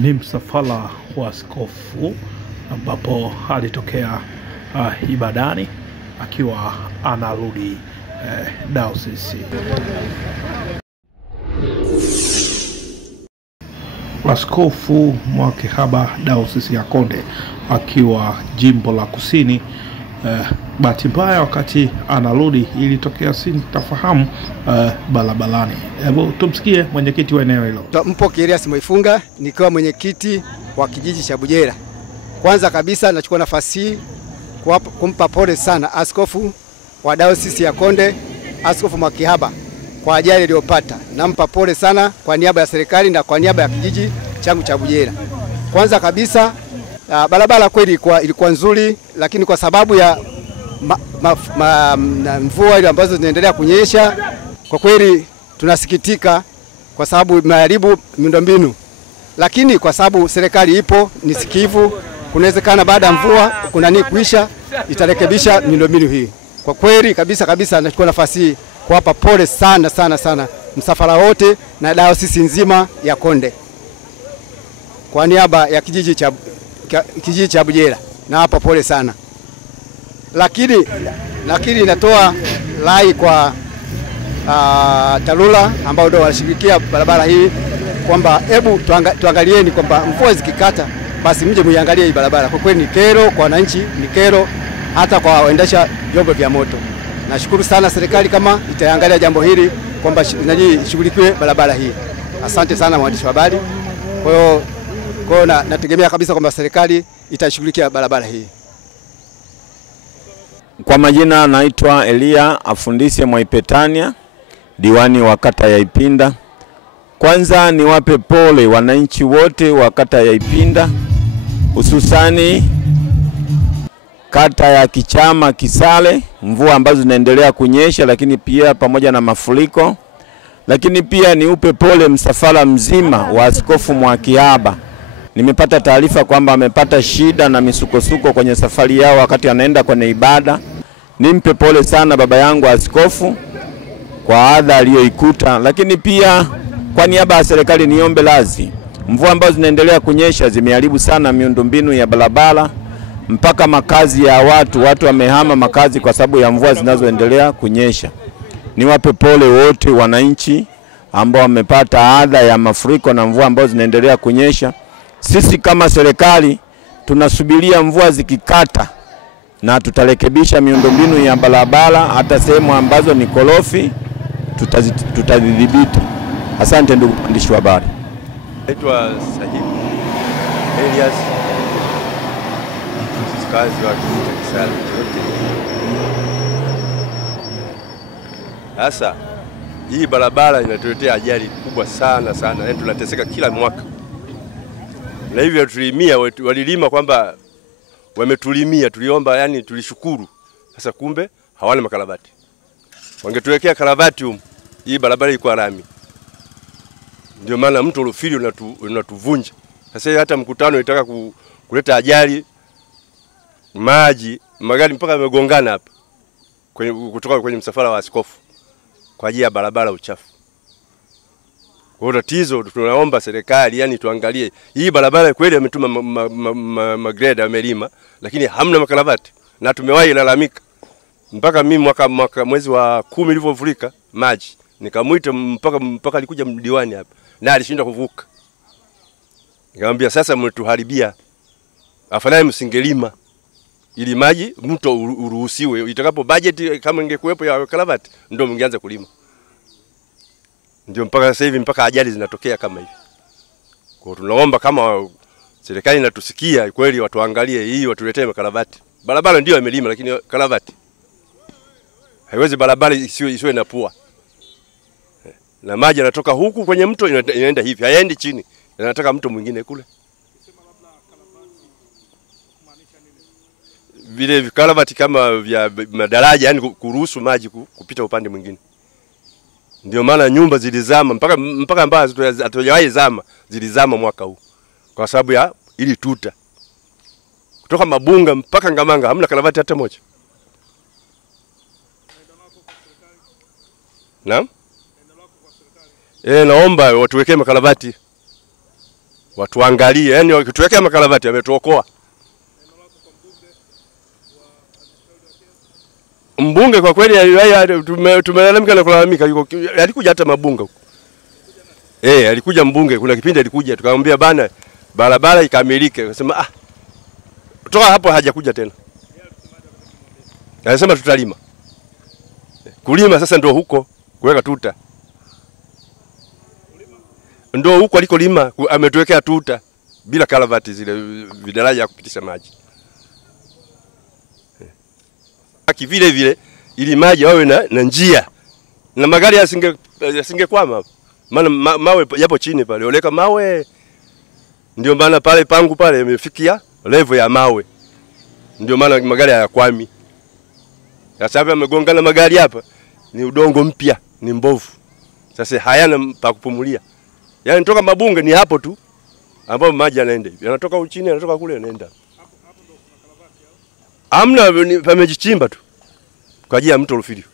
ni msafara wa askofu ambapo alitokea ibadani akiwa anarudi Dayosisi. Askofu Mwakihaba Dayosisi ya Konde akiwa jimbo la Kusini. Bahati mbaya wakati anarudi ilitokea sintofahamu barabarani. Hebu tumsikie mwenyekiti wa eneo hilo. Mpo Kirias Mwifunga, nikiwa mwenyekiti wa kijiji cha Bujera. Kwanza kabisa nachukua nafasi hii kumpa pole sana askofu wa Dayosisi ya Konde, Askofu Mwakihaba, kwa ajali iliyopata. Nampa pole sana kwa niaba ya serikali na kwa niaba ya kijiji changu cha Bujera. Kwanza kabisa barabara kweli ilikuwa nzuri, lakini kwa sababu ya mvua ile ambazo zinaendelea kunyesha, kwa kweli tunasikitika kwa sababu imeharibu miundombinu. Lakini kwa sababu serikali ipo, ni sikivu, kunawezekana baada ya mvua kuisha itarekebisha miundombinu hii. Kwa kweli kabisa nachukua nafasi hii kuwapa pole sana msafara wote na Dayosisi nzima ya Konde. Kwa niaba ya kijiji cha Bujera na hapa pole sana. Lakini natoa rai kwa TARURA ambao ndio wanashirikia barabara hii kwamba hebu tuangalieni kwamba mvua zikikata basi mje muiangalie hii barabara. Kwa kweli ni kero kwa wananchi, ni kero hata kwa waendesha vyombo vya moto. Nashukuru sana serikali kama itaangalia jambo hili kwamba ishughulikiwe barabara hii. Asante sana mwandishi wa habari. Kwa hiyo nategemea kabisa kwamba serikali itashughulikia barabara hii. Kwa majina naitwa Elia Afundisye Mwaipetania, diwani wa kata ya Ipinda. Kwanza niwape pole wananchi wote wa kata ya Ipinda, hususani kata ya Kichama Kisale, mvua ambazo zinaendelea kunyesha, lakini pia pamoja na mafuriko. Lakini pia niupe pole msafara mzima wa Askofu Mwakihaba. Nimepata taarifa kwamba amepata shida na misukosuko kwenye safari yao wakati anaenda kwenye ibada. Nimpe pole sana baba yangu askofu kwa adha aliyoikuta. Lakini pia kwa niaba ya serikali niombe radhi. Mvua ambazo zinaendelea kunyesha zimeharibu sana miundombinu ya barabara mpaka makazi ya watu wamehama makazi kwa sababu ya mvua zinazoendelea kunyesha. Niwape pole wote wananchi ambao wamepata adha ya mafuriko na mvua ambazo zinaendelea kunyesha. Sisi kama serikali tunasubiria mvua zikikata na tutarekebisha miundombinu ya barabara, hata sehemu ambazo ni korofi tutadhibiti. Asante ndugu mwandishi wa habari. Naitwa Sahibu Elias, mkazi wa kijiji cha Kisale. Sasa hii barabara inatuletea ajali kubwa sana, yaani tunateseka kila mwaka. Na hivyo tulimia, walilima kwamba wametulimia, tuliomba, yani tulishukuru. Sasa kumbe hawana makarabati. Wangetuwekea karabati hii barabara iko lami. Ndio maana mto Rufiji unatuvunja. Sasa hata mkutano itaka kuleta ajali, magari mpaka yamegongana hapa kutoka kwenye msafara wa askofu kwa ajili ya barabara uchafu. Kwa tatizo tunaomba serikali yani tuangalie hii barabara kweli ametuma magreda amelima, lakini hamna makarabati na tumewahi lalamika. Mpaka mimi mwezi wa 10 nilipofurika maji nikamuita mpaka alikuja diwani hapa na alishindwa kuvuka. Nikamwambia sasa mmetuharibia, afadhali msingelima ili maji mto uruhusiwe, itakapo budget kama ingekuepo ya karabati ndio mngeanza kulima. Ndio mpaka sasa hivi mpaka ajali zinatokea kama hivi. Kwa tunaomba kama serikali inatusikia kweli watuangalie hii, watuletee makarabati. Barabara ndio imelima lakini karabati haiwezi barabara isiwe na pua. Na maji yanatoka huku kwenye mto inaenda hivi, hayaendi chini. Yanataka mto mwingine kule. Vile vikarabati kama vya madaraja, yani kuruhusu maji kupita upande mwingine. Ndio maana nyumba zilizama mpaka ambazo hatujawahi zama zilizama mwaka huu. Kwa sababu ya ili tuta. Kutoka Mabunga mpaka Ngamanga hamna karabati hata moja. Naam? Naomba watuwekee makarabati. watuangalie, yani wakituwekea makaravati wametuokoa. Mbunge kwa kweli tumelalamika na kulalamika, alikuja hata mabunge huko. Alikuja mbunge, kuna kipindi alikuja tukamwambia bana barabara ikamilike, akasema toka hapo hajakuja tena. Anasema tutalima. Kulima sasa ndio huko kuweka tuta. Ndio huko alikolima ametuwekea tuta bila karavati zile vidaraja ya kupitisha maji. Vile vile ili maji wawe na njia na magari yasingekwama, maana mawe yapo chini pale, oleka mawe. Ndio maana pale pangu pale yamefikia level ya mawe, ndio maana magari hayakwami. Sasa hapa yamegongana magari hapa, ni udongo mpya, ni mbovu, sasa hayana pa kupumulia. Yani toka mabunge ni hapo tu ambapo maji yanaenda hivi, yanatoka chini yanatoka kule yanaenda. Amna pamejichimba tu kwa ajili ya mto Rufiji.